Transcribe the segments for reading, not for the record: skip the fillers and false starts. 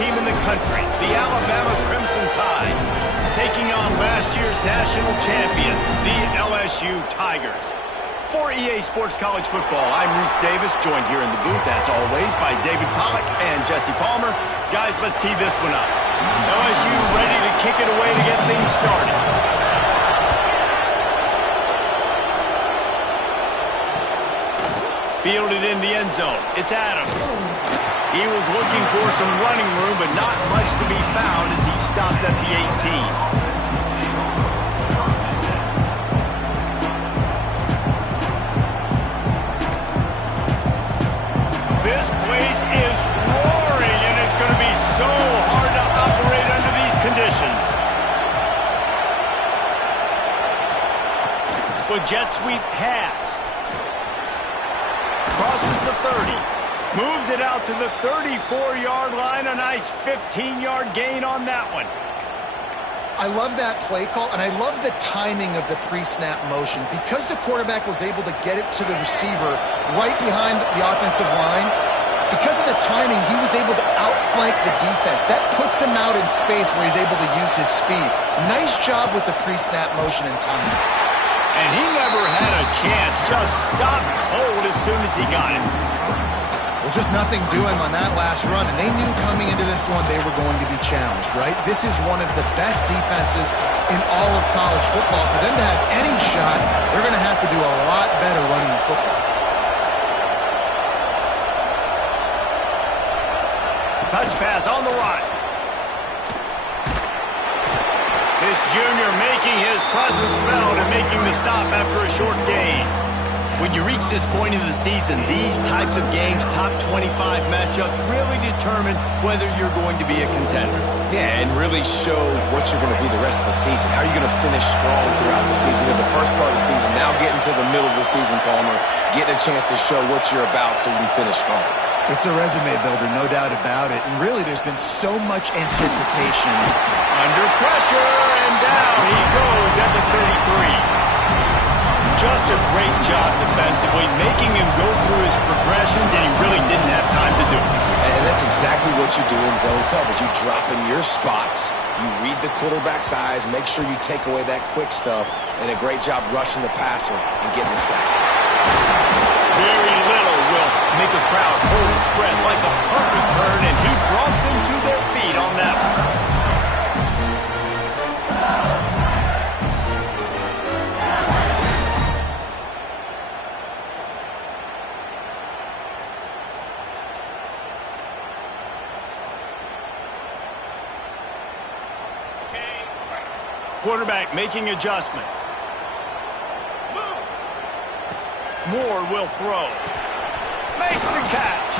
team in the country, the Alabama Crimson Tide, taking on last year's national champion, the LSU Tigers. For EA Sports College Football, I'm Reese Davis, joined here in the booth, as always, by David Pollack and Jesse Palmer. Guys, let's tee this one up. LSU ready to kick it away to get things started. Fielded in the end zone. It's Adams. He was looking for some running room, but not much to be found as he stopped at the 18. This place is roaring, and it's going to be so hard to operate under these conditions. With jet sweep pass. Crosses the 30. Moves it out to the 34-yard line. A nice 15-yard gain on that one. I love that play call, and I love the timing of the pre-snap motion. Because the quarterback was able to get it to the receiver right behind the offensive line, because of the timing, he was able to outflank the defense. That puts him out in space where he's able to use his speed. Nice job with the pre-snap motion and timing. And he never had a chance. Just stopped cold as soon as he got it. Well, just nothing doing on that last run, and they knew coming into this one they were going to be challenged, right? This is one of the best defenses in all of college football. For them to have any shot, they're going to have to do a lot better running the football. Touch pass on the run. This junior making his presence felt and making the stop after a short gain. When you reach this point in the season, these types of games, top 25 matchups, really determine whether you're going to be a contender. Yeah, and really show what you're going to be the rest of the season. How are you going to finish strong throughout the season? You know, the first part of the season, now getting to the middle of the season, Palmer, getting a chance to show what you're about so you can finish strong. It's a resume builder, no doubt about it. And really, there's been so much anticipation. Under pressure, and down he goes at the 33. Just a great job defensively, making him go through his progressions, and he really didn't have time to do it. And that's exactly what you do in zone coverage. You drop in your spots, you read the quarterback's eyes, make sure you take away that quick stuff, and a great job rushing the passer and getting the sack. Very little will make a crowd hold its breath like a punt return, and he brought them to their feet on that one. Quarterback making adjustments. Moore will throw. Makes the catch.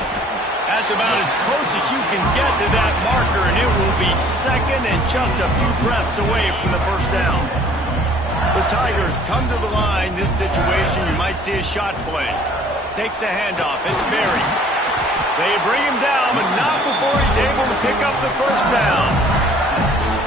That's about as close as you can get to that marker, and it will be second and just a few breaths away from the first down. The Tigers come to the line. This situation, you might see a shot play. Takes the handoff. It's Berry. They bring him down, but not before he's able to pick up the first down.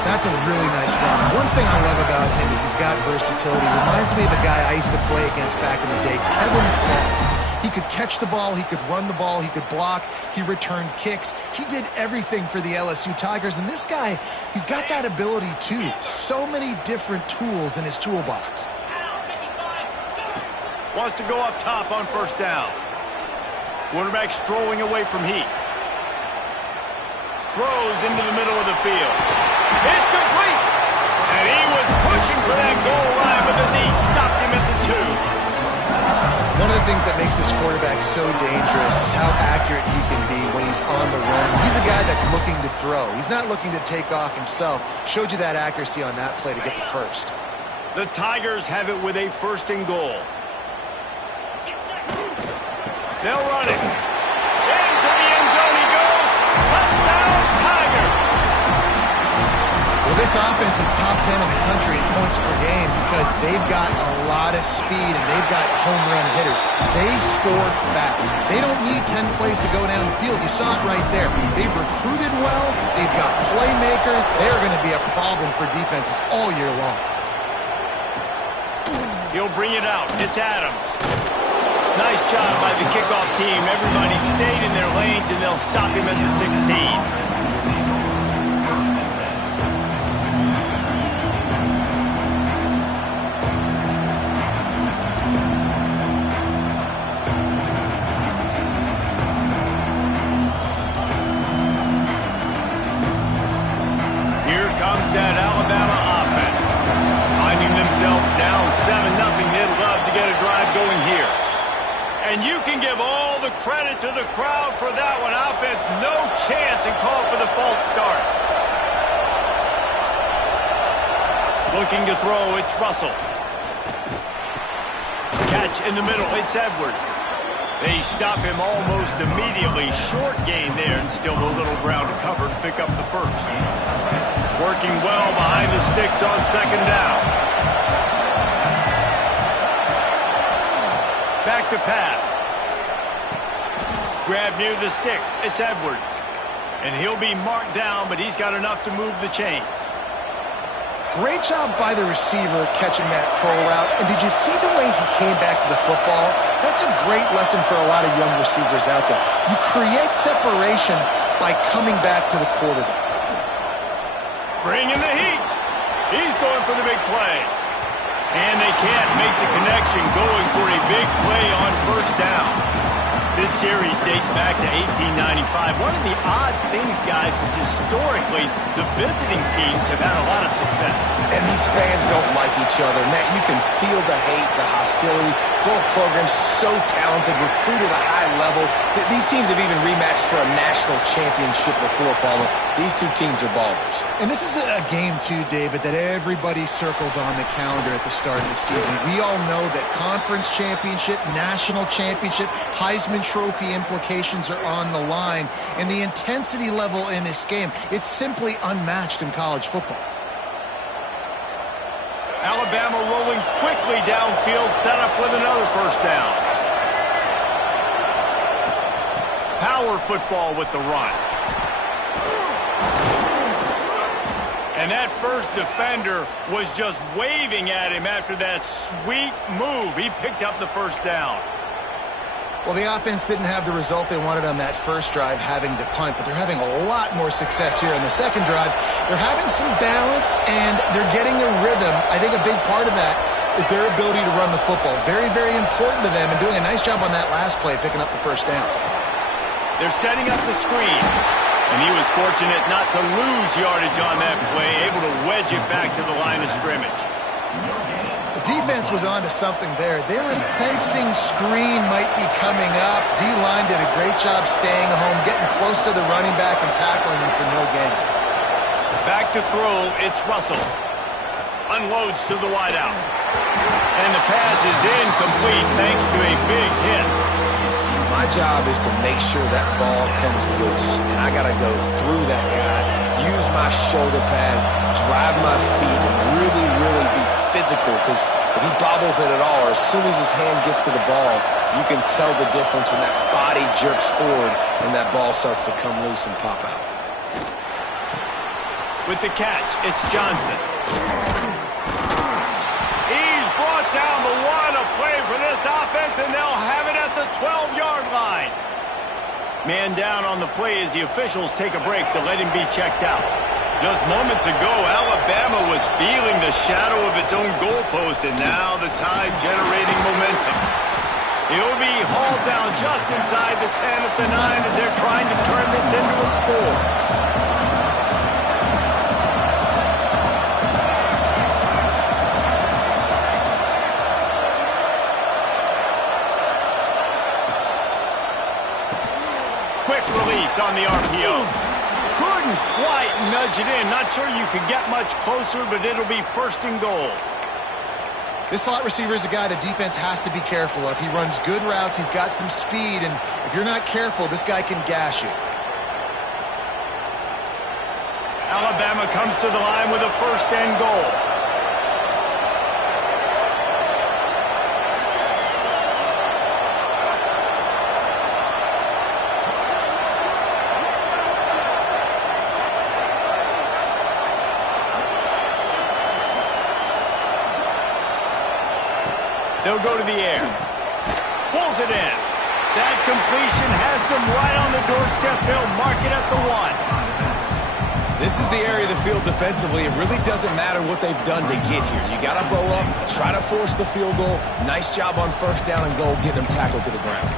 That's a really nice run. One thing I love about him is he's got versatility. Reminds me of a guy I used to play against back in the day, Kevin Funk. He could catch the ball, he could run the ball, he could block, he returned kicks. He did everything for the LSU Tigers, and this guy, he's got that ability too. So many different tools in his toolbox. Wants to go up top on first down. Quarterback strolling away from Heath. Throws into the middle of the field. It's complete! And he was pushing for that goal line, but the knee stopped him at the 2. One of the things that makes this quarterback so dangerous is how accurate he can be when he's on the run. He's a guy that's looking to throw. He's not looking to take off himself. Showed you that accuracy on that play to get the first. The Tigers have it with a first and goal. They'll run it. Into the end zone he goes. Touchdown, Tigers! Well, this offense is top 10 in the country in points per game because they've got a lot of speed and they've got home run hitters. They score fast. They don't need 10 plays to go down the field. You saw it right there. They've recruited well. They've got playmakers. They're going to be a problem for defenses all year long. He'll bring it out. It's Adams. Nice job by the kickoff team. Everybody stayed in their lanes, and they'll stop him at the 16. And you can give all the credit to the crowd for that one. Offense, no chance, and call for the false start. Looking to throw, it's Russell. Catch in the middle, it's Edwards. They stop him almost immediately. Short gain there, and still a little ground to cover to pick up the first. Working well behind the sticks on second down. Back to pass. Grab near the sticks. It's Edwards. And he'll be marked down, but he's got enough to move the chains. Great job by the receiver catching that curl route. And did you see the way he came back to the football? That's a great lesson for a lot of young receivers out there. You create separation by coming back to the quarterback. Bringing the heat. He's going for the big play. And they can't make the connection, going for a big play on first down. This series dates back to 1895. One of the odd things, guys, is historically the visiting teams have had a lot of success. And these fans don't like each other. Matt, you can feel the hate, the hostility. Both programs so talented, recruited at a high level. These teams have even rematched for a national championship before, Palmer. These two teams are ballers. And this is a game, too, David, that everybody circles on the calendar at the start of the season. We all know that conference championship, national championship, Heisman Trophy implications are on the line. And the intensity level in this game, it's simply unmatched in college football. Alabama rolling quickly downfield, set up with another first down. Power football with the run. And that first defender was just waving at him after that sweet move. He picked up the first down. Well, the offense didn't have the result they wanted on that first drive, having to punt, but they're having a lot more success here on the second drive. They're having some balance, and they're getting a rhythm. I think a big part of that is their ability to run the football. Very, very important to them, and doing a nice job on that last play, picking up the first down. They're setting up the screen, and he was fortunate not to lose yardage on that play, able to wedge it back to the line of scrimmage. Defense was on to something there. They were sensing screen might be coming up. D-line did a great job staying home, getting close to the running back and tackling him for no gain. Back to throw, it's Russell. Unloads to the wideout. And the pass is incomplete thanks to a big hit. My job is to make sure that ball comes loose, and I got to go through that guy, use my shoulder pad, drive my feet, and really, really be physical, because if he bobbles it at all, or as soon as his hand gets to the ball, you can tell the difference when that body jerks forward and that ball starts to come loose and pop out. With the catch, it's Johnson. He's brought down the one, a play for this offense, and they'll have it at the 12-yard line. Man down on the play as the officials take a break to let him be checked out. Just moments ago, Alabama was feeling the shadow of its own goalpost, and now the Tide generating momentum. He'll be hauled down just inside the 10 at the 9 as they're trying to turn this into a score. Quick release on the RPO. Couldn't quite nudge it in. Not sure you could get much closer, but it'll be first and goal. This slot receiver is a guy the defense has to be careful of. He runs good routes. He's got some speed, and if you're not careful, this guy can gash you. Alabama comes to the line with a first and goal. They'll go to the air. Pulls it in. That completion has them right on the doorstep. They'll mark it at the 1. This is the area of the field defensively. It really doesn't matter what they've done to get here. You got to bow up, try to force the field goal. Nice job on first down and goal, getting them tackled to the ground.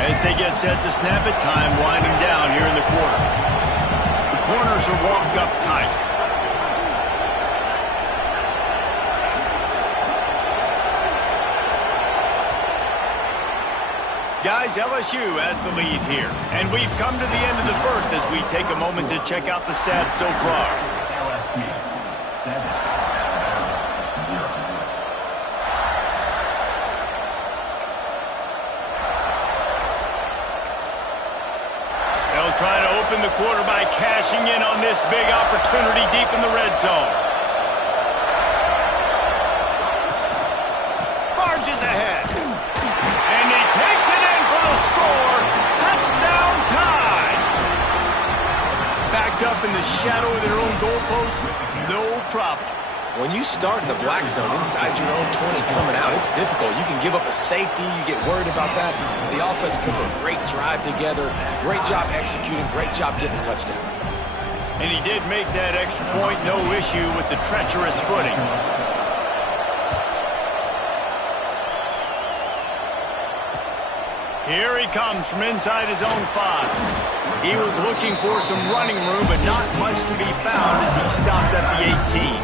As they get set to snap it, time winding down here in the quarter. The corners are walked up tight. Guys, LSU has the lead here. And we've come to the end of the first as we take a moment to check out the stats so far. LSU, 7, Alabama, 0. They'll try to open the quarter by cashing in on this big opportunity deep in the red zone. Marches ahead. And he takes it in for the score. Touchdown tie. Backed up in the shadow of their own goalpost, no problem. When you start in the black zone inside your own 20 coming out, it's difficult. You can give up a safety. You get worried about that. The offense puts a great drive together. Great job executing. Great job getting a touchdown. And he did make that extra point. No issue with the treacherous footing. Here he comes from inside his own 5. He was looking for some running room, but not much to be found as he stopped at the 18.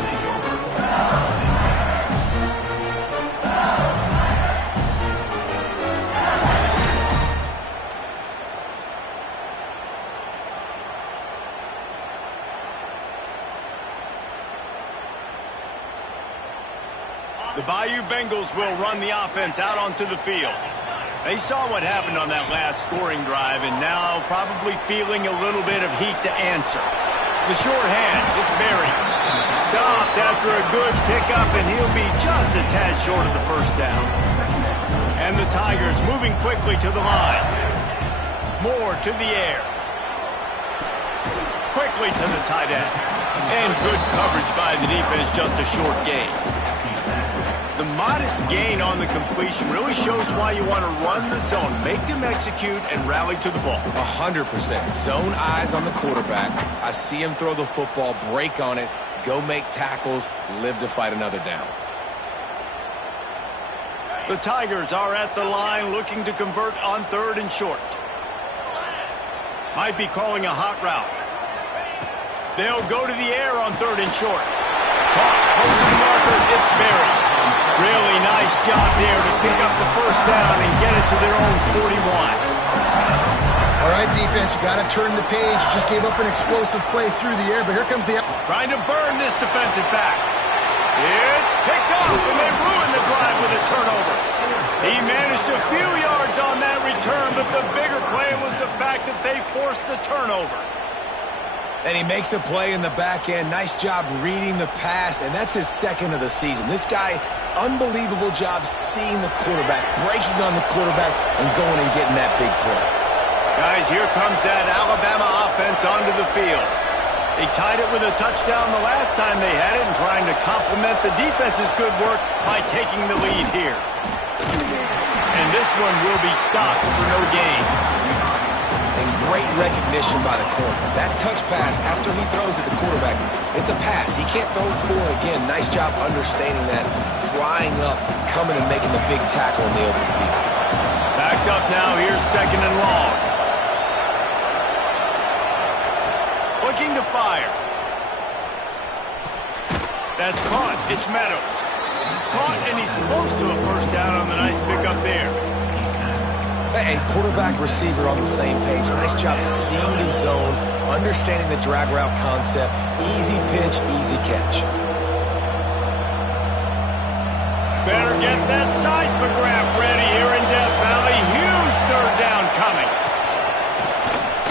The Bayou Bengals will run the offense out onto the field. They saw what happened on that last scoring drive and now probably feeling a little bit of heat to answer. The short hands, it's Berry. Stopped after a good pickup, and he'll be just a tad short of the first down. And the Tigers moving quickly to the line. Moore to the air. Quickly to the tight end. And good coverage by the defense, just a short gain. The modest gain on the completion really shows why you want to run the zone, make them execute, and rally to the ball. 100%. Zone eyes on the quarterback. I see him throw the football, break on it, go make tackles, live to fight another down. The Tigers are at the line looking to convert on 3rd and short. Might be calling a hot route. They'll go to the air on 3rd and short. Caught, close to the marker, it's Berry. Really nice job there to pick up the first down and get it to their own 41. All right, defense, you got to turn the page. Just gave up an explosive play through the air, but here comes the... Trying to burn this defensive back. It's picked off, and they ruined the drive with a turnover. He managed a few yards on that return, but the bigger play was the fact that they forced the turnover. And he makes a play in the back end. Nice job reading the pass, and that's his 2nd of the season. This guy, unbelievable job seeing the quarterback, breaking on the quarterback, and going and getting that big play. Guys, here comes that Alabama offense onto the field. They tied it with a touchdown the last time they had it and trying to complement the defense's good work by taking the lead here. And this one will be stopped for no gain. And great recognition by the corner. That touch pass, after he throws at the quarterback, it's a pass. He can't throw it forward again. Nice job understanding that, flying up, coming and making the big tackle in the open field. Backed up now, here's 2nd and long. Looking to fire. That's caught. It's Meadows. Caught, and he's close to a first down on the nice pickup there. And quarterback receiver on the same page. Nice job seeing the zone, understanding the drag route concept. Easy pitch, easy catch. Better get that seismograph ready here in Death Valley. Huge 3rd down coming.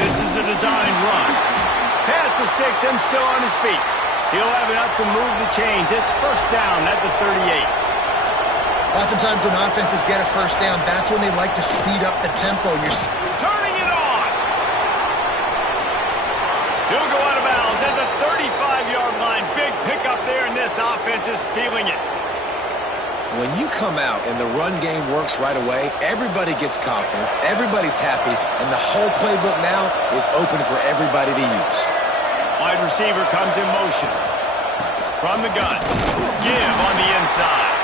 This is a design run. Pass the sticks and still on his feet. He'll have enough to move the chains. It's first down at the 38. Oftentimes when offenses get a first down, that's when they like to speed up the tempo. Turning it on. He'll go out of bounds at the 35-yard line. Big pickup there, and this offense is feeling it. When you come out and the run game works right away, everybody gets confidence, everybody's happy, and the whole playbook now is open for everybody to use. Wide receiver comes in motion. From the gun. Give on the inside.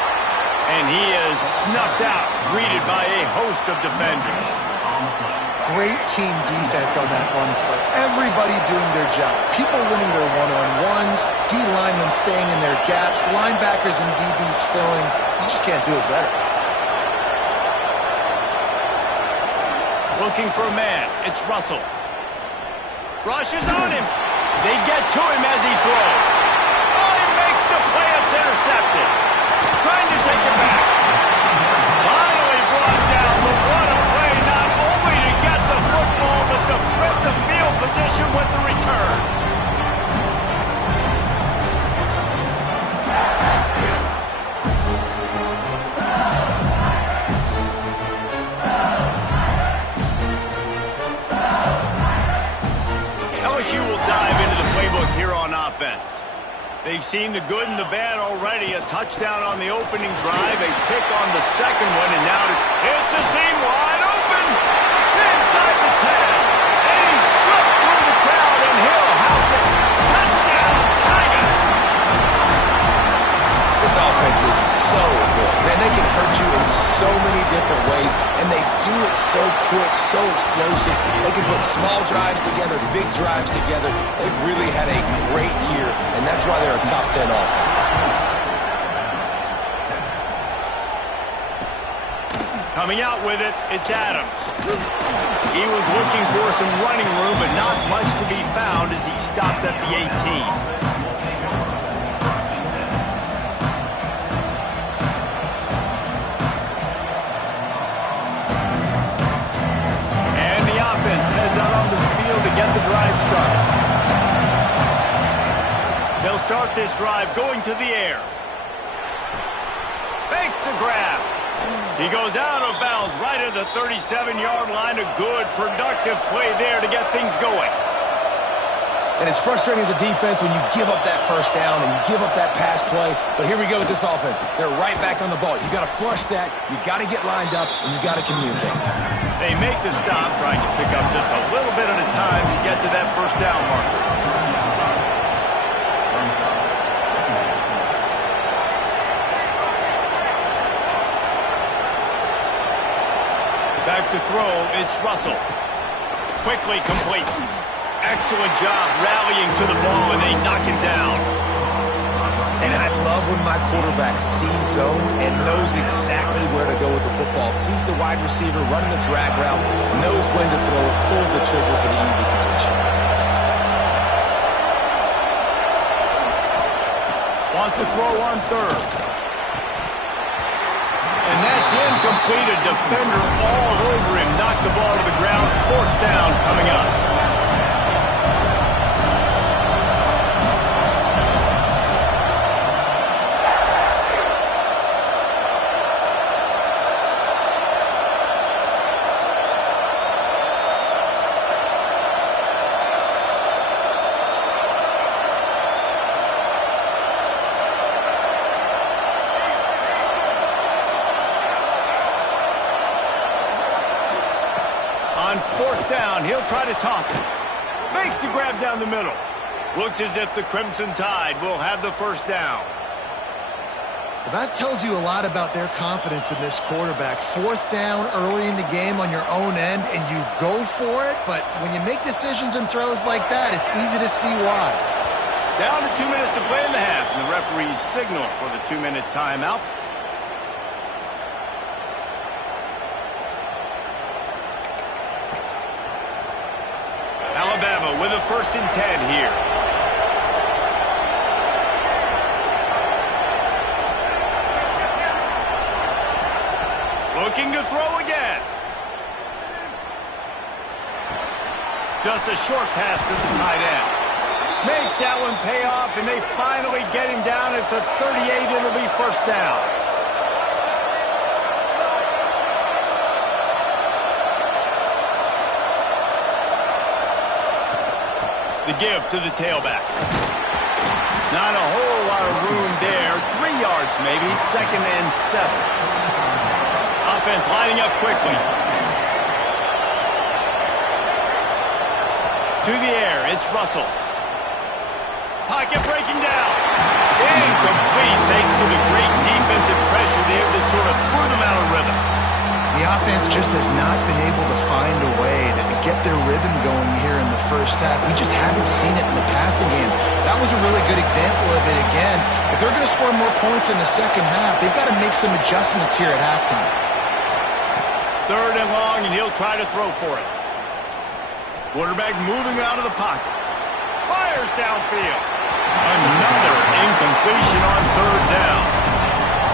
And he is snuffed out, greeted by a host of defenders. Great team defense on that run play. Everybody doing their job. People winning their one-on-ones, D linemen staying in their gaps, linebackers and DBs filling. You just can't do it better. Looking for a man. It's Russell. Rushes on him. They get to him as he throws. Oh, he makes the play. It's intercepted. Trying to take it back. Finally brought down, but what a play. Not only to get the football, but to flip the field position with the return. LSU will dive into the playbook here on offense. They've seen the good and the bad already. A touchdown on the opening drive, a pick on the second one, and now it's a seam wide open inside the 10. And he slipped through the crowd, and Hill house it. Touchdown, Tigers! This offense is so good. Man, they can hurt you in so many different ways, and they do it so quick, so explosive. They can put small drives together, big drives together. They've really had a great year, and that's why they're a top 10 offense. Coming out with it, it's Adams. He was looking for some running room, but not much to be found as he stopped at the 18. Heads out onto the field to get the drive started. They'll start this drive going to the air. Makes the grab. He goes out of bounds right at the 37-yard line. A good, productive play there to get things going. And it's frustrating as a defense when you give up that first down and you give up that pass play. But here we go with this offense. They're right back on the ball. You got to flush that. You got to get lined up, and you got to communicate. They make the stop, trying to pick up just a little bit at a time to get to that first down marker. Back to throw, it's Russell. Quickly complete. Excellent job rallying to the ball, and they knock him down. And I love when my quarterback sees zone and knows exactly where to go with the football. Sees the wide receiver running the drag route, knows when to throw it, pulls the trigger for the easy completion. Wants to throw on third. And that's incomplete. A defender all over him. Knocked the ball to the ground. Fourth down coming up. On fourth down, he'll try to toss it. Makes the grab down the middle. Looks as if the Crimson Tide will have the first down. Well, that tells you a lot about their confidence in this quarterback. Fourth down early in the game on your own end, and you go for it, but when you make decisions and throws like that, it's easy to see why. Down to 2 minutes to play in the half, and the referees signal for the 2-minute timeout. Alabama with a 1st and 10 here. Looking to throw again. Just a short pass to the tight end. Makes that one pay off, and they finally get him down at the 38. It'll be first down. The give to the tailback. Not a whole lot of room there. 3 yards maybe. 2nd and 7. Offense lining up quickly. To the air, it's Russell. Pocket breaking down. Incomplete thanks to the great defensive pressure there that sort of threw them out of rhythm. The offense just has not been able to find a way to get their rhythm going here in the first half. We just haven't seen it in the passing game. That was a really good example of it again. If they're going to score more points in the second half, they've got to make some adjustments here at halftime. 3rd and long, and he'll try to throw for it. Quarterback moving out of the pocket. Fires downfield. Another incompletion on 3rd down.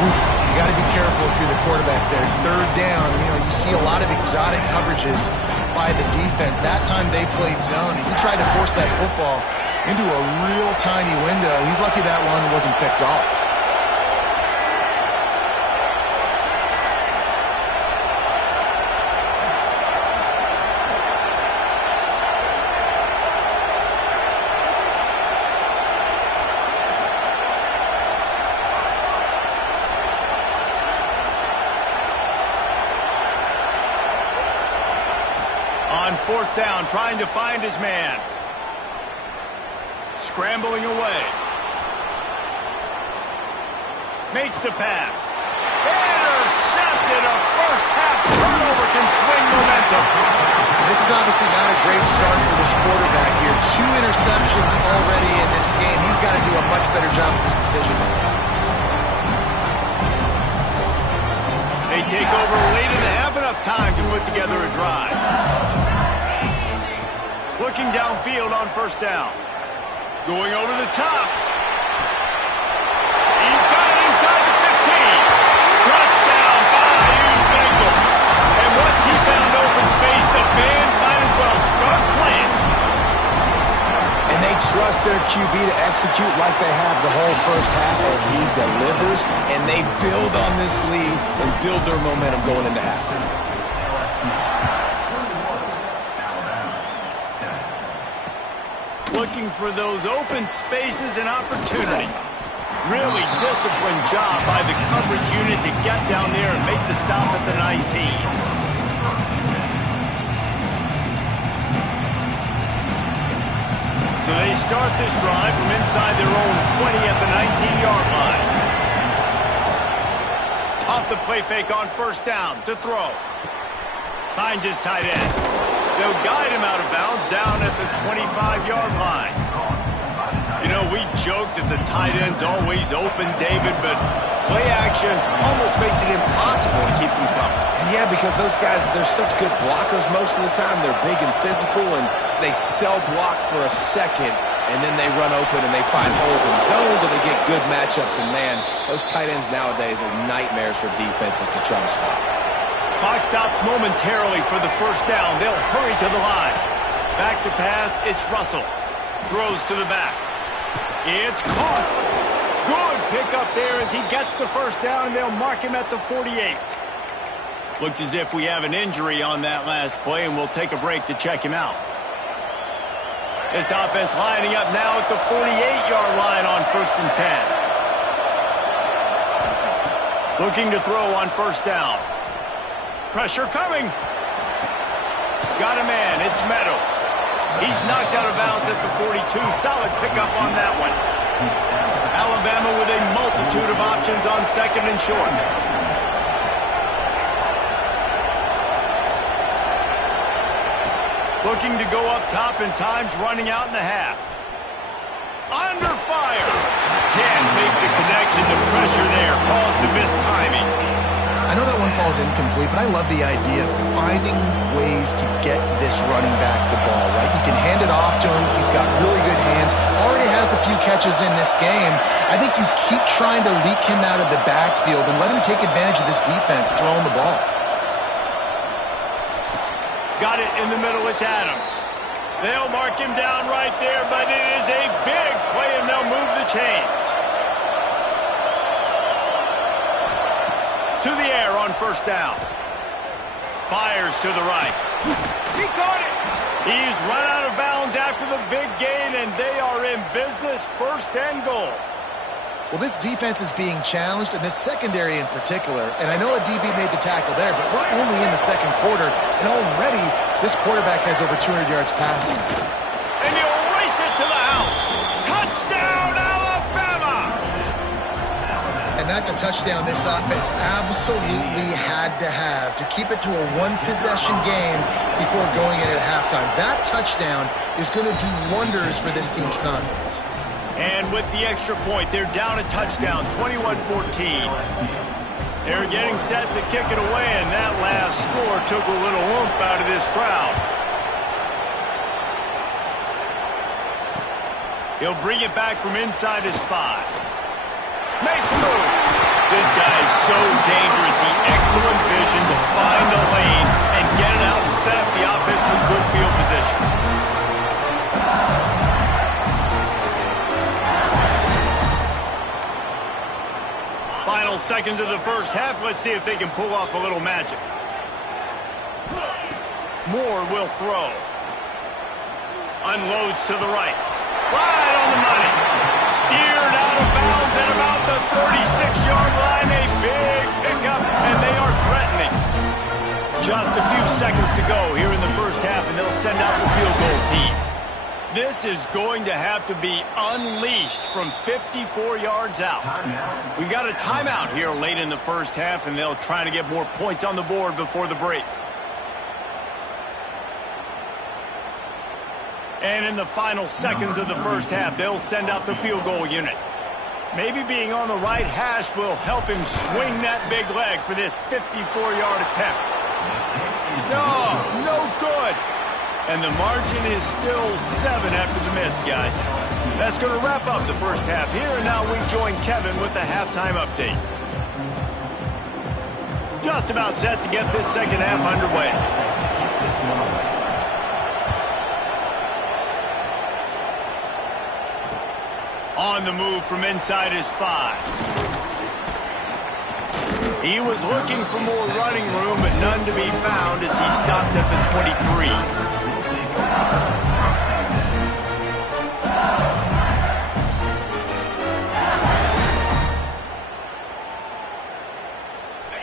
Oof, you got to be careful if you're the quarterback there. 3rd down, you see a lot of exotic coverages by the defense. That time they played zone, and he tried to force that football into a real tiny window. He's lucky that one wasn't picked off. On 4th down, trying to find his man. Scrambling away. Makes the pass. Intercepted. A first-half turnover can swing momentum. This is obviously not a great start for this quarterback here. 2 interceptions already in this game. He's got to do a much better job with his decision making. They take over late and have enough time to put together a drive. Looking downfield on 1st down. Going over the top. He's got it inside the 15. Touchdown, Bayou Bengals. And once he found open space, the band might as well start playing. And they trust their QB to execute like they have the whole first half, and he delivers, and they build on this lead and build their momentum going into halftime. Looking for those open spaces and opportunity. Really disciplined job by the coverage unit to get down there and make the stop at the 19. So they start this drive from inside their own 20 at the 19-yard line. Off the play fake on 1st down to throw. Finds his tight end. They'll guide him out of bounds down at the 25-yard line. We joke that the tight end's always open, David, but play action almost makes it impossible to keep them coming. And yeah, because those guys, they're such good blockers most of the time. They're big and physical, and they sell block for a second, and then they run open and they find holes in zones, or they get good matchups. And, man, those tight ends nowadays are nightmares for defenses to try to stop. Clock stops momentarily for the 1st down. They'll hurry to the line. Back to pass, it's Russell. Throws to the back. It's caught. Good pickup there as he gets the 1st down, and they'll mark him at the 48. Looks as if we have an injury on that last play, and we'll take a break to check him out. This offense lining up now at the 48-yard line on 1st and 10. Looking to throw on 1st down. Pressure coming. Got a man. It's Meadows. He's knocked out of bounds at the 42. Solid pickup on that one. Alabama with a multitude of options on 2nd and short. Looking to go up top, and time's running out in the half. Under fire. Can't make the connection. The pressure there caused the missed timing. I know that one falls incomplete, but I love the idea of finding ways to get this running back the ball, right? You can hand it off to him. He's got really good hands. Already has a few catches in this game. I think you keep trying to leak him out of the backfield and let him take advantage of this defense throwing the ball. Got it in the middle. It's Adams. They'll mark him down right there, but it is a big play, and they'll move the chains. To the air on 1st down. Fires to the right. He caught it. He's run out of bounds after the big gain, and they are in business. 1st and goal. Well, this defense is being challenged, and this secondary in particular. And I know a DB made the tackle there, but we're only in the 2nd quarter, and already this quarterback has over 200 yards passing. And he'll race it to the house. Touchdown, Alabama! And that's a touchdown this offense absolutely had to have to keep it to a one-possession game before going in at halftime. That touchdown is going to do wonders for this team's confidence. And with the extra point, they're down a touchdown, 21-14. They're getting set to kick it away, and that last score took a little oomph out of this crowd. He'll bring it back from inside his 5. Makes a move. This guy is so dangerous. He excellent vision to find a lane and get it out and set up the offense with good field position. Final seconds of the first half. Let's see if they can pull off a little magic. Moore will throw. Unloads to the right. Right on the money. Steered out of bounds at about the 36-yard line. A big pickup, and they are threatening. Just a few seconds to go here in the first half, and they'll send out the field goal team. This is going to have to be unleashed from 54 yards out. We got a timeout here late in the first half, and they'll try to get more points on the board before the break. And in the final seconds of the first half, they'll send out the field goal unit. Maybe being on the right hash will help him swing that big leg for this 54-yard attempt. No good. And the margin is still 7 after the miss, guys. That's going to wrap up the first half here, and now we join Kevin with the halftime update. Just about set to get this second half underway. On the move from inside his 5. He was looking for more running room, but none to be found as he stopped at the 23.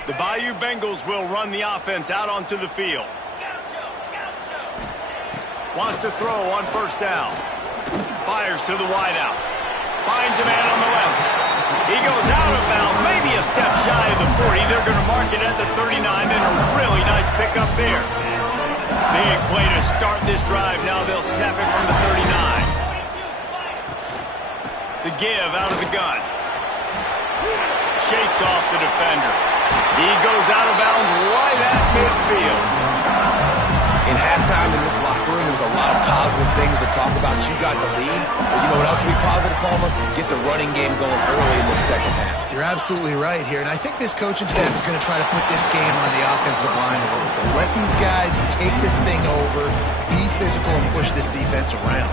The Bayou Bengals will run the offense out onto the field. Wants to throw on first down. Fires to the wideout. Finds a man on the left. He goes out of bounds, maybe a step shy of the 40. They're going to mark it at the 39, and a really nice pickup there. Big play to start this drive. Now they'll snap it from the 39. The give out of the gun. Shakes off the defender. He goes out of bounds right at midfield. In halftime in this locker room, there's a lot of positive things to talk about. You got the lead. But you know what else will be positive, Palmer? Get the running game going early in the second half. You're absolutely right here. And I think this coaching staff is going to try to put this game on the offensive line a little bit. Let these guys take this thing over, be physical, and push this defense around.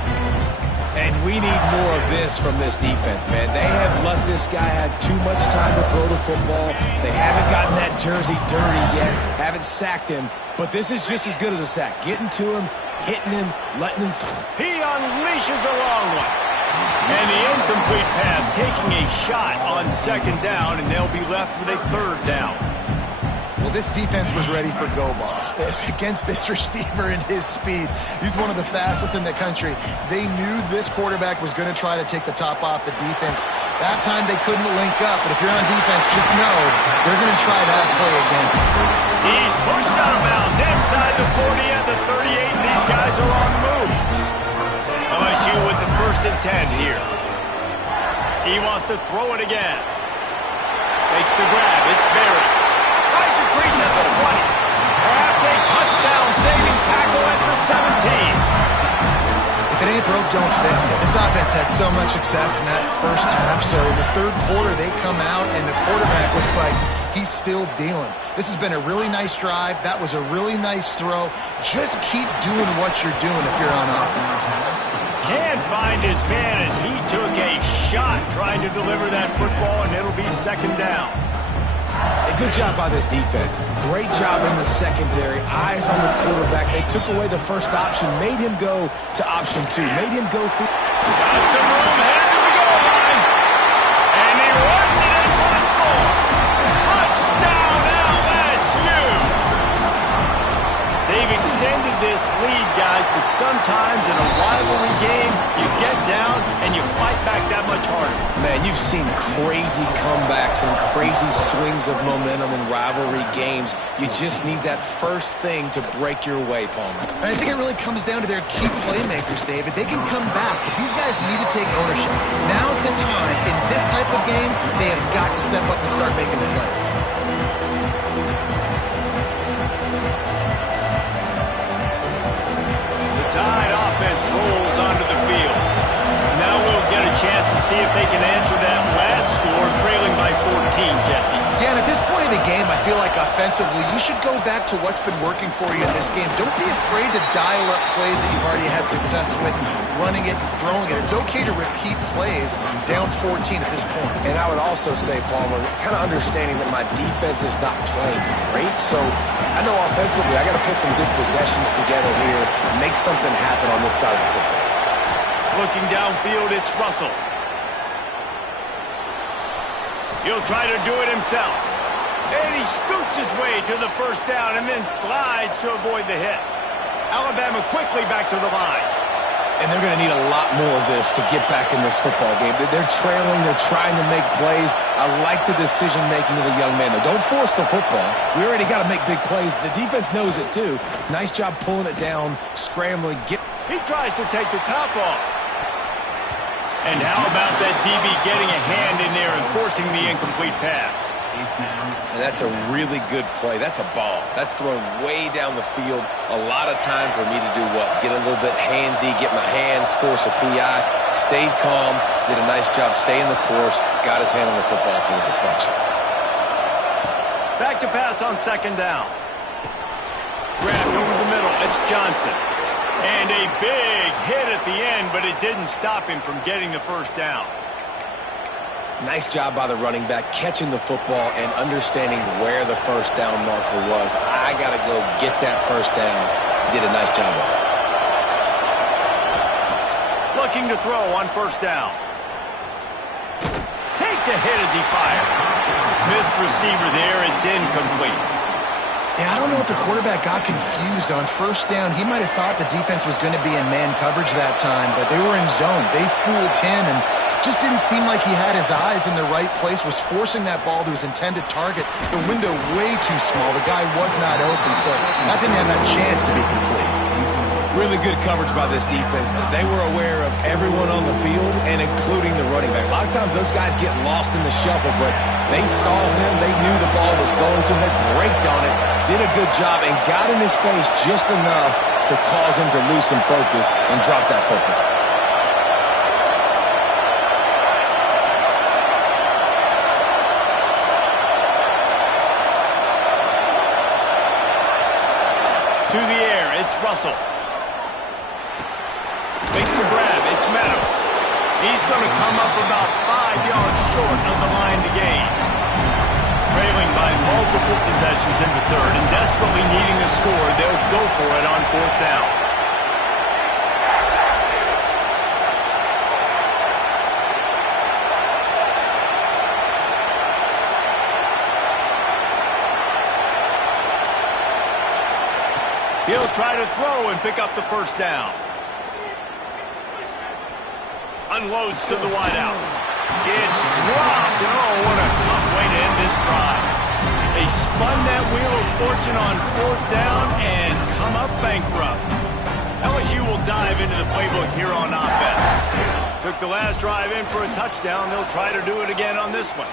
And we need more of this from this defense, man. They have let this guy have too much time to throw the football. They haven't gotten that jersey dirty yet, haven't sacked him. But this is just as good as a sack. Getting to him, hitting him, letting him... He unleashes a long one. And the incomplete pass taking a shot on second down, and they'll be left with a third down. Well, this defense was ready for go, boss. Against this receiver and his speed, he's one of the fastest in the country. They knew this quarterback was going to try to take the top off the defense. That time they couldn't link up, but if you're on defense, just know they're going to try that play again. He's pushed out of bounds inside the 40 at the 38, and these guys are on the move. LSU with the 1st and 10 here. He wants to throw it again. Makes the grab. It's Barry. Finds a crease at the 20. Perhaps a touchdown-saving tackle at the 17. If it ain't broke, don't fix it. This offense had so much success in that first half, so in the third quarter they come out and the quarterback looks like he's still dealing. This has been a really nice drive. That was a really nice throw. Just keep doing what you're doing if you're on offense. Can't find his man as he took a shot trying to deliver that football, and it'll be second down. A good job by this defense. Great job in the secondary. Eyes on the quarterback. They took away the first option, made him go to option 2, made him go through. Got some room, headed to the goal line. And he runs it in for the score. Touchdown, LSU. They've extended this lead, guys, but sometimes in a rivalry game, you get down and you fight back that much harder. Man, you've seen crazy comebacks and crazy swings of momentum in rivalry games. You just need that first thing to break your way, Palmer. And I think it really comes down to their key playmakers, David. They can come back, but these guys need to take ownership. Now's the time. In this type of game, they have got to step up and start making the plays. offensively, you should go back to what's been working for you in this game. Don't be afraid to dial up plays that you've already had success with, running it and throwing it. It's okay to repeat plays down 14 at this point. And I would also say, Palmer, kind of understanding that my defense is not playing great. So I know offensively I got to put some good possessions together here, make something happen on this side of the football. Looking downfield, it's Russell. He'll try to do it himself. And he scoots his way to the first down and then slides to avoid the hit. Alabama quickly back to the line. And they're going to need a lot more of this to get back in this football game. They're trailing. They're trying to make plays. I like the decision-making of the young man, though. Don't force the football. We already got to make big plays. The defense knows it, too. Nice job pulling it down, scrambling. He tries to take the top off. And how about that DB getting a hand in there and forcing the incomplete pass? And that's a really good play. That's a ball. That's thrown way down the field. A lot of time for me to do what? Get a little bit handsy, get my hands, force a PI. Stayed calm, did a nice job staying the course, got his hand on the football for the deflection. Back to pass on second down. Grabbed over the middle. It's Johnson. And a big hit at the end, but it didn't stop him from getting the first down. Nice job by the running back, catching the football and understanding where the first down marker was. I got to go get that first down. He did a nice job of it. Looking to throw on first down. Takes a hit as he fires. Missed receiver there. It's incomplete. Yeah, I don't know if the quarterback got confused on first down. He might have thought the defense was going to be in man coverage that time, but they were in zone. They fooled him and just didn't seem like he had his eyes in the right place, was forcing that ball to his intended target. The window way too small. The guy was not open, so that didn't have that chance to be complete. Really good coverage by this defense. They were aware of everyone on the field and including the running back. A lot of times those guys get lost in the shuffle, but they saw him. They knew the ball was going to him. They braked on it, did a good job, and got in his face just enough to cause him to lose some focus and drop that football. To the air, it's Russell. Makes the grab, it's Meadows. He's going to come up about 5 yards short of the line to gain. Trailing by multiple possessions in the third and desperately needing a score, they'll go for it on fourth down. He'll try to throw and pick up the first down. Unloads to the wideout. It's dropped, and oh, what a tough way to end this drive. They spun that wheel of fortune on fourth down and come up bankrupt. LSU will dive into the playbook here on offense. Took the last drive in for a touchdown. They'll try to do it again on this one.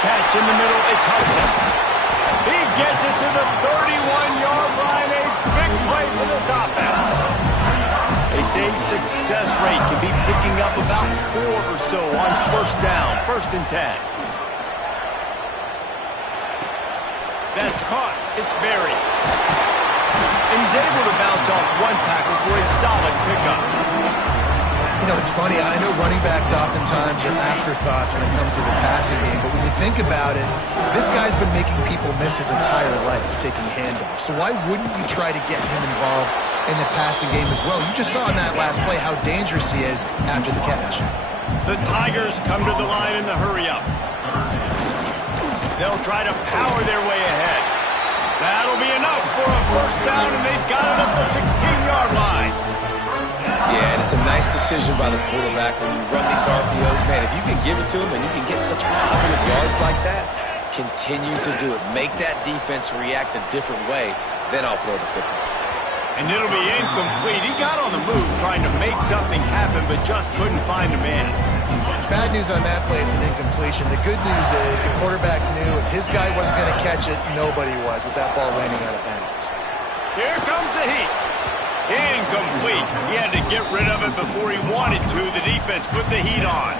Catch in the middle, it's Hudson. He gets it to the 31-yard line. A big play for this offense. They say success rate can be picking up about 4 or so on first down, 1st and 10. That's caught. It's Berry. And he's able to bounce off one tackle for a solid pickup. You know, it's funny. I know running backs oftentimes are afterthoughts when it comes to the passing game, but when you think about it, this guy's been making people miss his entire life taking handoffs. So why wouldn't you try to get him involved in the passing game as well? You just saw in that last play how dangerous he is after the catch. The Tigers come to the line in the hurry-up. They'll try to power their way ahead. That'll be enough for a first down, and they've got it at the 16-yard line. Yeah, and it's a nice decision by the quarterback when you run these RPOs. Man, if you can give it to him and you can get such positive yards like that, continue to do it. Make that defense react a different way, then I'll throw the football. And it'll be incomplete. He got on the move trying to make something happen, but just couldn't find a man. Bad news on that play, it's an incompletion. The good news is the quarterback knew if his guy wasn't going to catch it, nobody was with that ball landing out of bounds. Here comes the heat. Incomplete. He had to get rid of it before he wanted to. The defense put the heat on.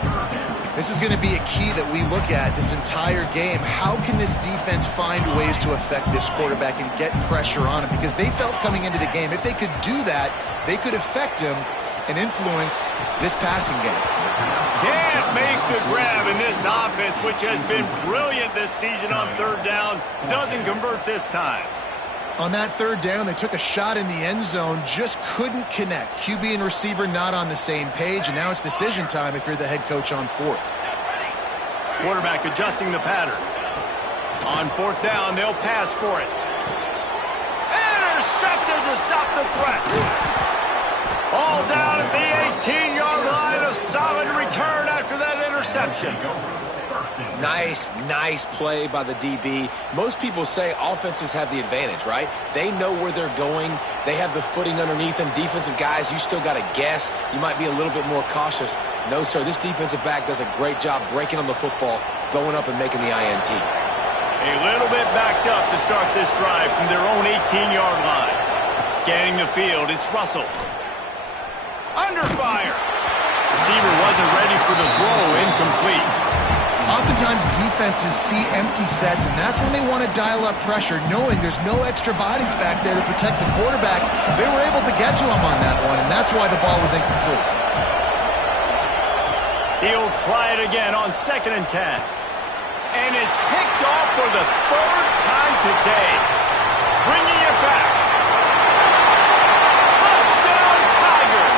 This is going to be a key that we look at this entire game. How can this defense find ways to affect this quarterback and get pressure on him? Because they felt coming into the game, if they could do that, they could affect him and influence this passing game. Can't make the grab in this offense, which has been brilliant this season on third down. Doesn't convert this time. On that third down, they took a shot in the end zone, just couldn't connect. QB and receiver not on the same page, and now it's decision time if you're the head coach on fourth. Quarterback adjusting the pattern. On fourth down, they'll pass for it. Intercepted to stop the threat. All down at the 18-yard line. A solid return after that interception. Nice play by the DB. Most people say offenses have the advantage, right? They know where they're going. They have the footing underneath them. Defensive guys, you still got to guess. You might be a little bit more cautious. No, sir, this defensive back does a great job breaking on the football, going up and making the INT. A little bit backed up to start this drive from their own 18-yard line. Scanning the field, it's Russell. Under fire. Receiver wasn't ready for the throw, incomplete. Oftentimes defenses see empty sets, and that's when they want to dial up pressure, knowing there's no extra bodies back there to protect the quarterback. They were able to get to him on that one, and that's why the ball was incomplete. He'll try it again on 2nd and 10. And it's picked off for the third time today. Bringing it back. Touchdown, Tiger!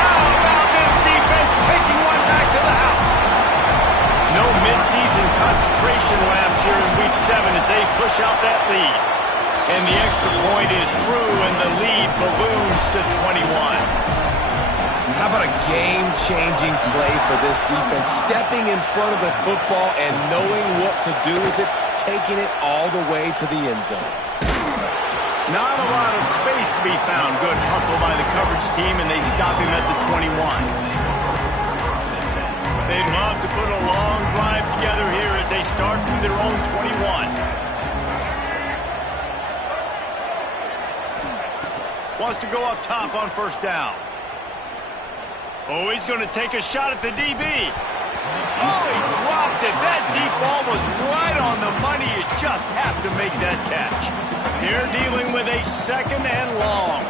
How about this defense taking one back to the house? No mid-season concentration lapse here in Week 7 as they push out that lead. And the extra point is true, and the lead balloons to 21. How about a game-changing play for this defense? Stepping in front of the football and knowing what to do with it, taking it all the way to the end zone. Not a lot of space to be found. Good hustle by the coverage team, and they stop him at the 21. They'd love to put a long drive together here as they start from their own 21. Wants to go up top on first down. Oh, he's going to take a shot at the DB. Oh, he dropped it. That deep ball was right on the money. You just have to make that catch. They're dealing with a 2nd and long.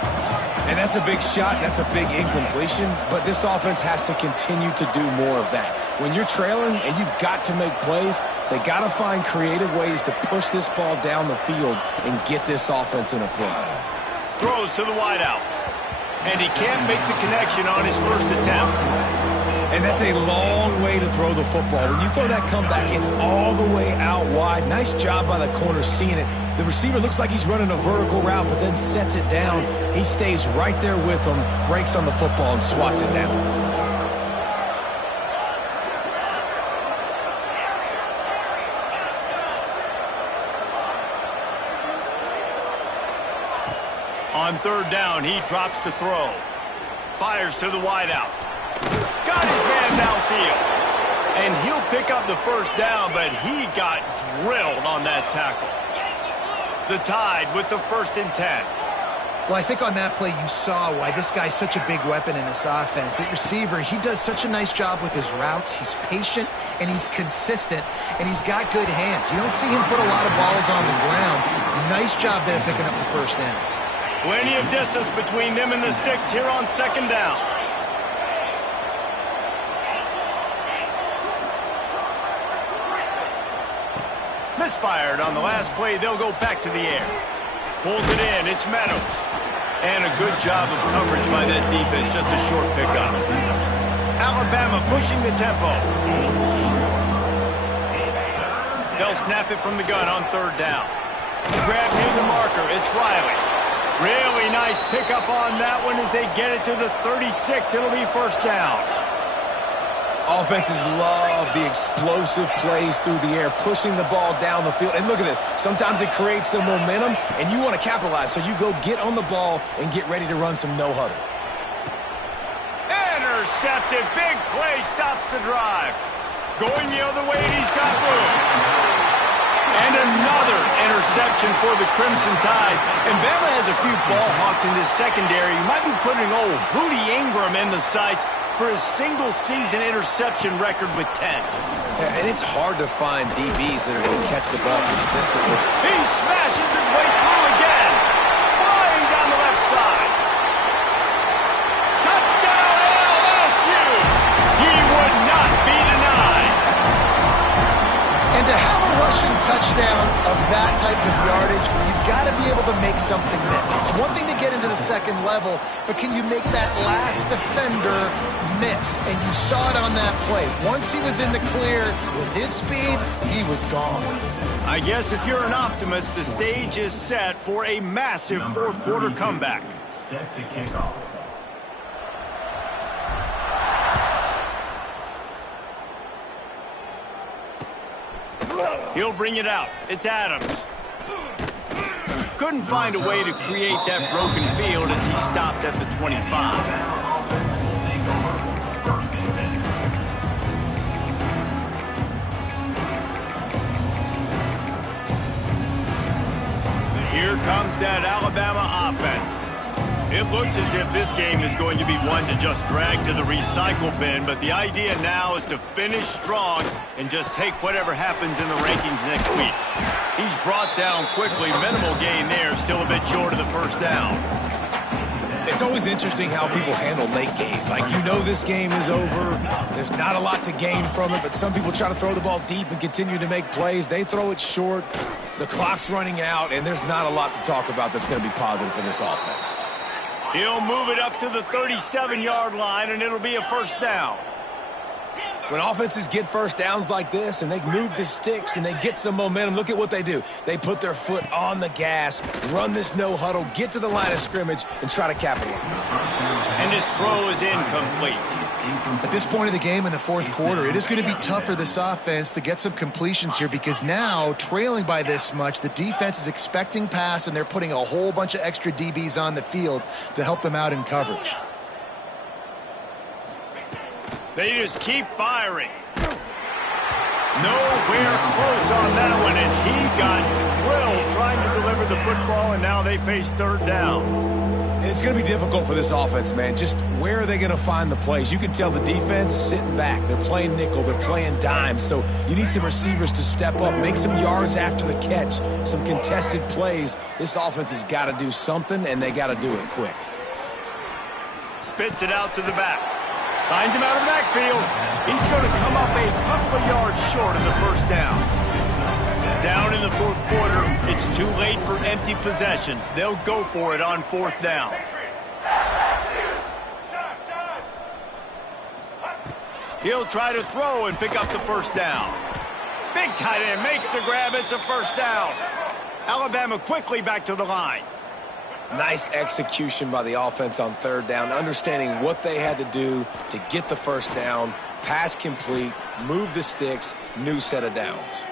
And that's a big shot, and that's a big incompletion, but this offense has to continue to do more of that. When you're trailing and you've got to make plays, they got to find creative ways to push this ball down the field and get this offense in a flow. Throws to the wideout. And he can't make the connection on his first attempt. And that's a long way to throw the football. When you throw that comeback, it's all the way out wide. Nice job by the corner seeing it. The receiver looks like he's running a vertical route, but then sets it down. He stays right there with him, breaks on the football, and swats it down. On third down, he drops to throw. Fires to the wideout. Got his man downfield. And he'll pick up the first down, but he got drilled on that tackle. The Tide with the 1st and 10. Well, I think on that play you saw why this guy's such a big weapon in this offense. At receiver, he does such a nice job with his routes. He's patient, and he's consistent, and he's got good hands. You don't see him put a lot of balls on the ground. Nice job there picking up the first down. Plenty of distance between them and the sticks here on 2nd down. Misfired on the last play. They'll go back to the air. Pulls it in. It's Meadows. And a good job of coverage by that defense. Just a short pickup. Alabama pushing the tempo. They'll snap it from the gun on third down. Grab near the marker. It's Riley. Really nice pickup on that one as they get it to the 36. It'll be first down. Offenses love the explosive plays through the air, pushing the ball down the field. And look at this. Sometimes it creates some momentum, and you want to capitalize. So you go get on the ball and get ready to run some no-huddle. Intercepted. Big play stops the drive. Going the other way, and he's got room. And another interception for the Crimson Tide. And Bama has a few ball hawks in this secondary. You might be putting old Hootie Ingram in the sights. for his single-season interception record with 10. Yeah, and it's hard to find DBs that are going to catch the ball consistently. He smashes his way through again, flying down the left side. Touchdown LSU! He would not be denied. And to have a rushing touchdown of that type of yardage, you've got to be able to make something miss. It's one thing to get into the second level, but can you make that last defender miss? And you saw it on that play. Once he was in the clear with his speed, he was gone. I guess if you're an optimist, the stage is set for a massive fourth-quarter comeback. Set to kick off. He'll bring it out. It's Adams. Couldn't find a way to create that broken field as he stopped at the 25. Offense will take over. First and 10. Here comes that Alabama offense. It looks as if this game is going to be one to just drag to the recycle bin, but the idea now is to finish strong and just take whatever happens in the rankings next week. He's brought down quickly. Minimal gain there, still a bit short of the first down. It's always interesting how people handle late game. Like, you know this game is over. There's not a lot to gain from it, but some people try to throw the ball deep and continue to make plays. They throw it short. The clock's running out, and there's not a lot to talk about that's going to be positive for this offense. He'll move it up to the 37-yard line, and it'll be a first down. When offenses get first downs like this and they move the sticks and they get some momentum, look at what they do. They put their foot on the gas, run this no huddle, get to the line of scrimmage, and try to capitalize. And his throw is incomplete. At this point of the game in the fourth quarter, it is going to be tough for this offense to get some completions here because now, trailing by this much, the defense is expecting pass and they're putting a whole bunch of extra DBs on the field to help them out in coverage. They just keep firing. Nowhere close on that one as he got drilled trying to deliver the football, and now they face third down. It's going to be difficult for this offense, man. Just where are they going to find the plays? You can tell the defense sitting back. They're playing nickel. They're playing dime. So you need some receivers to step up, make some yards after the catch, some contested plays. This offense has got to do something, and they got to do it quick. Spits it out to the back. Finds him out of the backfield. He's going to come up a couple of yards short of the first down. Down in the fourth quarter, it's too late for empty possessions. They'll go for it on fourth down. He'll try to throw and pick up the first down. Big tight end makes the grab. It's a first down. Alabama quickly back to the line. Nice execution by the offense on third down, understanding what they had to do to get the first down, pass complete, move the sticks, new set of downs.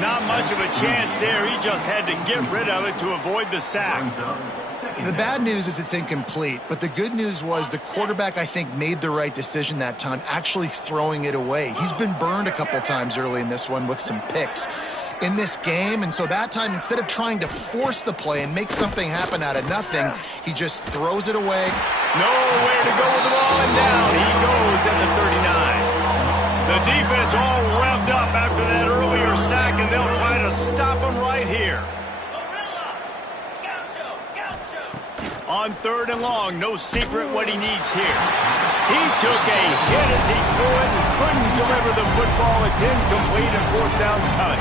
Not much of a chance there. He just had to get rid of it to avoid the sack. The bad news is it's incomplete, but the good news was the quarterback, I think, made the right decision that time, actually throwing it away. He's been burned a couple times early in this one with some picks in this game, and so that time, instead of trying to force the play and make something happen out of nothing, he just throws it away. Nowhere to go with the ball, and down he goes at the 39. The defense all revved up after that earlier sack, and they'll try to stop him right here. On third and long, no secret what he needs here. He took a hit as he threw it and couldn't deliver the football. It's incomplete, and fourth down's coming.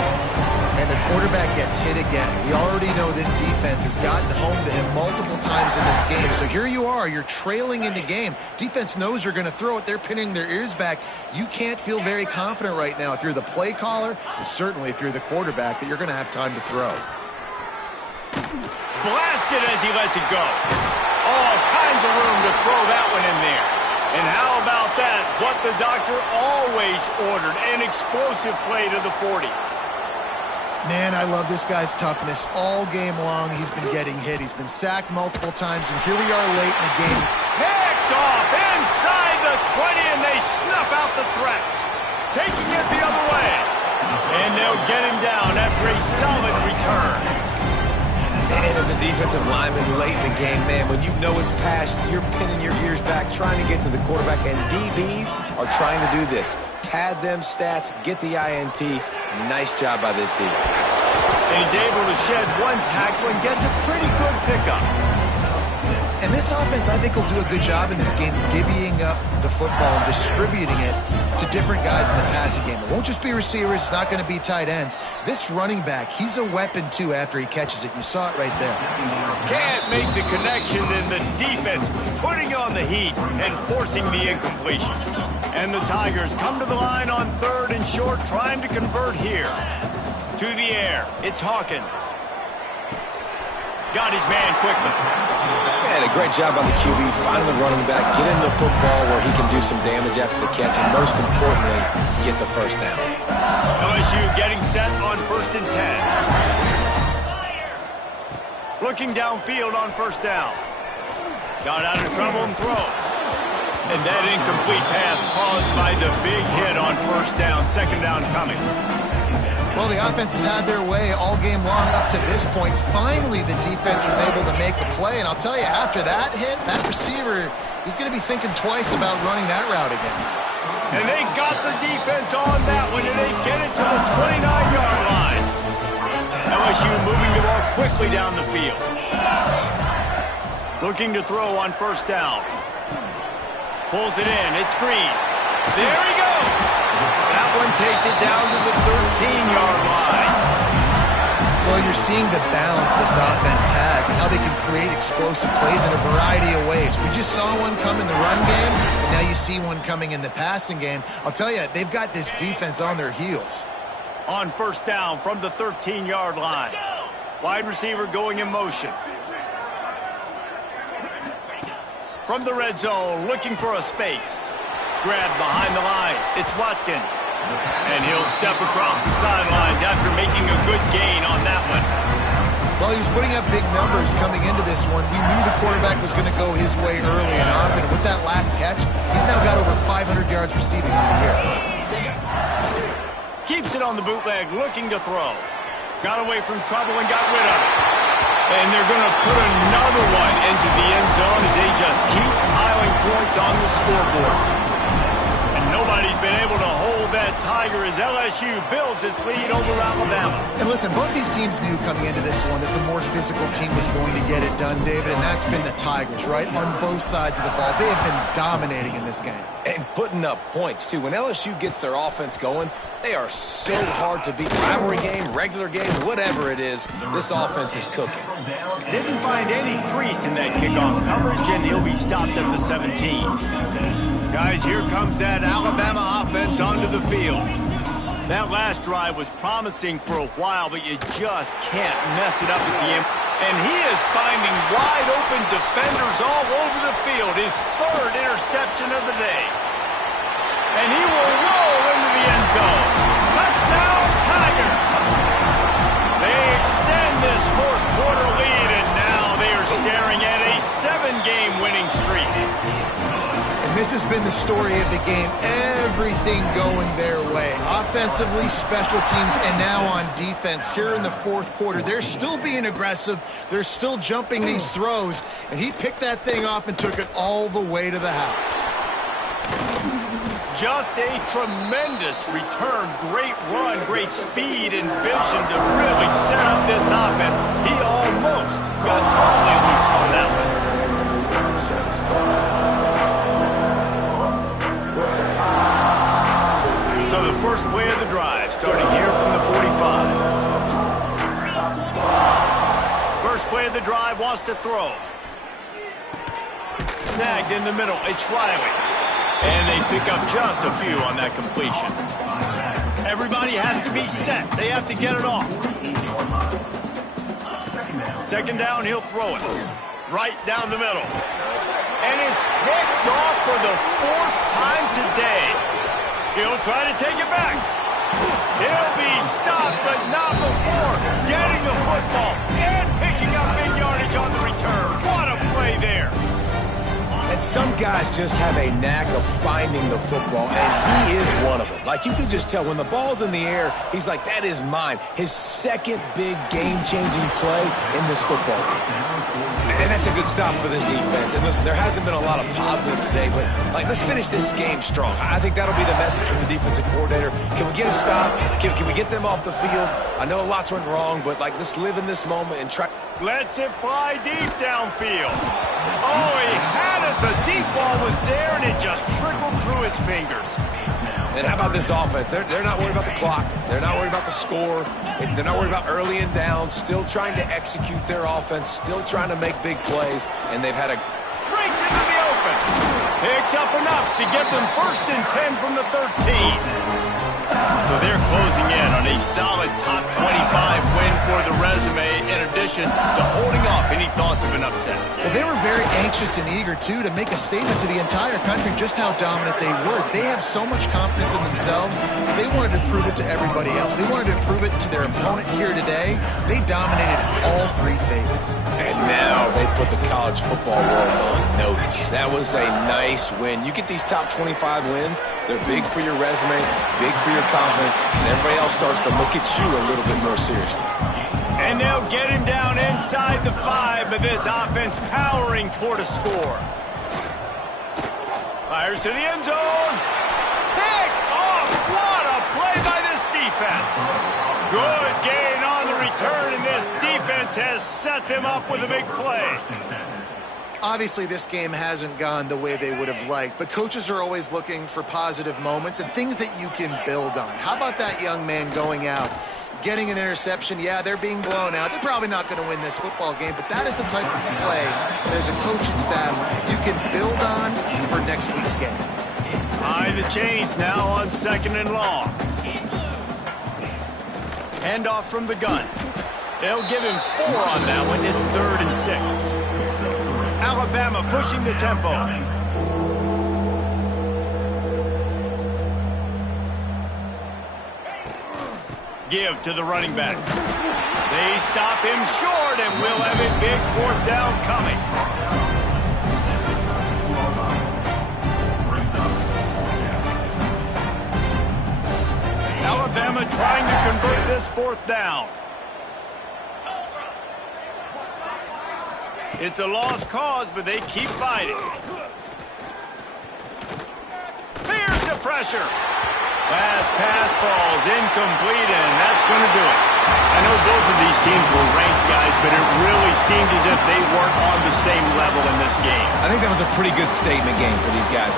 And the quarterback gets hit again. We already know this defense has gotten home to him multiple times in this game. So here you are, you're trailing in the game. Defense knows you're going to throw it. They're pinning their ears back. You can't feel very confident right now if you're the play caller, and certainly if you're the quarterback, that you're going to have time to throw. Blasted as he lets it go. All kinds of room to throw that one in there. And how about that? What the doctor always ordered, an explosive play to the 40. Man, I love this guy's toughness. All game long, he's been getting hit. He's been sacked multiple times, and here we are late in the game. Picked off inside the 20, and they snuff out the threat. Taking it the other way. And they'll get him down after a solid return. And as a defensive lineman late in the game, man, when you know it's past, you're pinning your ears back, trying to get to the quarterback, and DBs are trying to do this. Pad them stats, get the INT. Nice job by this D. And he's able to shed one tackle and gets a pretty good pickup. And this offense, I think, will do a good job in this game divvying up the football and distributing it to different guys in the passing game. It won't just be receivers. It's not going to be tight ends. This running back, he's a weapon, too, after he catches it. You saw it right there. Can't make the connection, and the defense putting on the heat and forcing the incompletion. And the Tigers come to the line on 3rd and short, trying to convert here. To the air, it's Hawkins. Got his man quickly. And a great job by the QB, finding the running back, get into the football where he can do some damage after the catch, and most importantly, get the first down. LSU getting set on 1st and 10. Looking downfield on 1st down. Got out of trouble and throws. And that incomplete pass caused by the big hit on 1st down, 2nd down coming. Well, the offense has had their way all game long up to this point. Finally, the defense is able to make a play. And I'll tell you, after that hit, that receiver, he's going to be thinking twice about running that route again. And they got the defense on that one, and they get it to the 29-yard line. LSU moving the ball quickly down the field. Looking to throw on 1st down. Pulls it in. It's Green. There he goes. That one takes it down to the 13-yard line. Well, you're seeing the balance this offense has and how they can create explosive plays in a variety of ways. We just saw one come in the run game, and now you see one coming in the passing game. I'll tell you, they've got this defense on their heels. On 1st down from the 13-yard line. Wide receiver going in motion. From the red zone, looking for a space. Grab behind the line. It's Watkins. And he'll step across the sidelines after making a good gain on that one. Well, he was putting up big numbers coming into this one. We knew the quarterback was going to go his way early and often. And with that last catch, he's now got over 500 yards receiving on the year. Keeps it on the bootleg, looking to throw. Got away from trouble and got rid of it. And they're going to put another one into the end zone as they just keep piling points on the scoreboard. Nobody's been able to hold that Tiger as LSU builds its lead over Alabama. And listen, both these teams knew coming into this one that the more physical team was going to get it done, David, and that's been the Tigers, right? On both sides of the ball. They have been dominating in this game. And putting up points, too. When LSU gets their offense going, they are so hard to beat. Rivalry game, regular game, whatever it is, this offense is cooking. Didn't find any crease in that kickoff coverage, and he'll be stopped at the 17. Guys, here comes that Alabama offense onto the field. That last drive was promising for a while, but you just can't mess it up at the end. And he is finding wide open defenders all over the field. His 3rd interception of the day. And he will roll into the end zone. Touchdown, Tiger! They extend this 4th quarter lead, and now they are staring at a 7-game winning streak. And this has been the story of the game. Everything going their way. Offensively, special teams, and now on defense. Here in the 4th quarter, they're still being aggressive. They're still jumping these throws. And he picked that thing off and took it all the way to the house. Just a tremendous return. Great run, great speed and vision to really set up this offense. He almost got totally loose on that one. So the first play of the drive, starting here from the 45. First play of the drive, wants to throw. Snagged in the middle, it's Riley. And they pick up just a few on that completion. Everybody has to be set. They have to get it off. 2nd down, he'll throw it. Right down the middle. And it's picked off for the 4th time today. He'll try to take it back. He'll be stopped, but not before getting the football and picking up big yardage on the return. What a play there. And Some guys just have a knack of finding the football, and he is one of them. Like, you can just tell when the ball's in the air, he's like, that is mine. His second big game-changing play in this football game. And that's a good stop for this defense. And listen, there hasn't been a lot of positive today, but, like, let's finish this game strong. I think that'll be the message from the defensive coordinator. Can we get a stop? Can we get them off the field? I know lots went wrong, but, like, let's live in this moment and try. Lets it fly deep downfield. Oh, he had it. The deep ball was there, and it just trickled through his fingers. And how about this offense? They're not worried about the clock. They're not worried about the score. They're not worried about early and down. Still trying to execute their offense. Still trying to make big plays. And they've had a... Breaks into the open. Picks up enough to give them 1st and 10 from the 13. So they're closing in on a solid top 25 win for the resume, in addition to holding off any thoughts of an upset. Well, they were very anxious and eager, too, to make a statement to the entire country just how dominant they were. They have so much confidence in themselves, but they wanted to prove it to everybody else. They wanted to prove it to their opponent here today. They dominated all 3 phases. And now they put the college football world on notice. That was a nice win. You get these top 25 wins, they're big for your resume, big for your confidence, and everybody else starts to look at you a little bit more seriously. And they'll get him down inside the 5, but this offense powering toward a score. Fires to the end zone. Pick off. What a play by this defense. Good gain on the return, and this defense has set them up with a big play. Obviously, this game hasn't gone the way they would have liked, but coaches are always looking for positive moments and things that you can build on. How about that young man going out, getting an interception? Yeah, they're being blown out. They're probably not going to win this football game, but that is the type of play that as a coaching staff you can build on for next week's game. High the chains now on 2nd and long. Handoff from the gun. They'll give him 4 on that one. It's 3rd and 6. Alabama pushing the tempo. Give to the running back. They stop him short, and we'll have a big 4th down coming. Alabama trying to convert this 4th down. It's a lost cause, but they keep fighting. Here's the pressure. Last pass falls incomplete, and that's going to do it. I know both of these teams were ranked, guys, but it really seemed as if they weren't on the same level in this game. I think that was a pretty good statement game for these guys.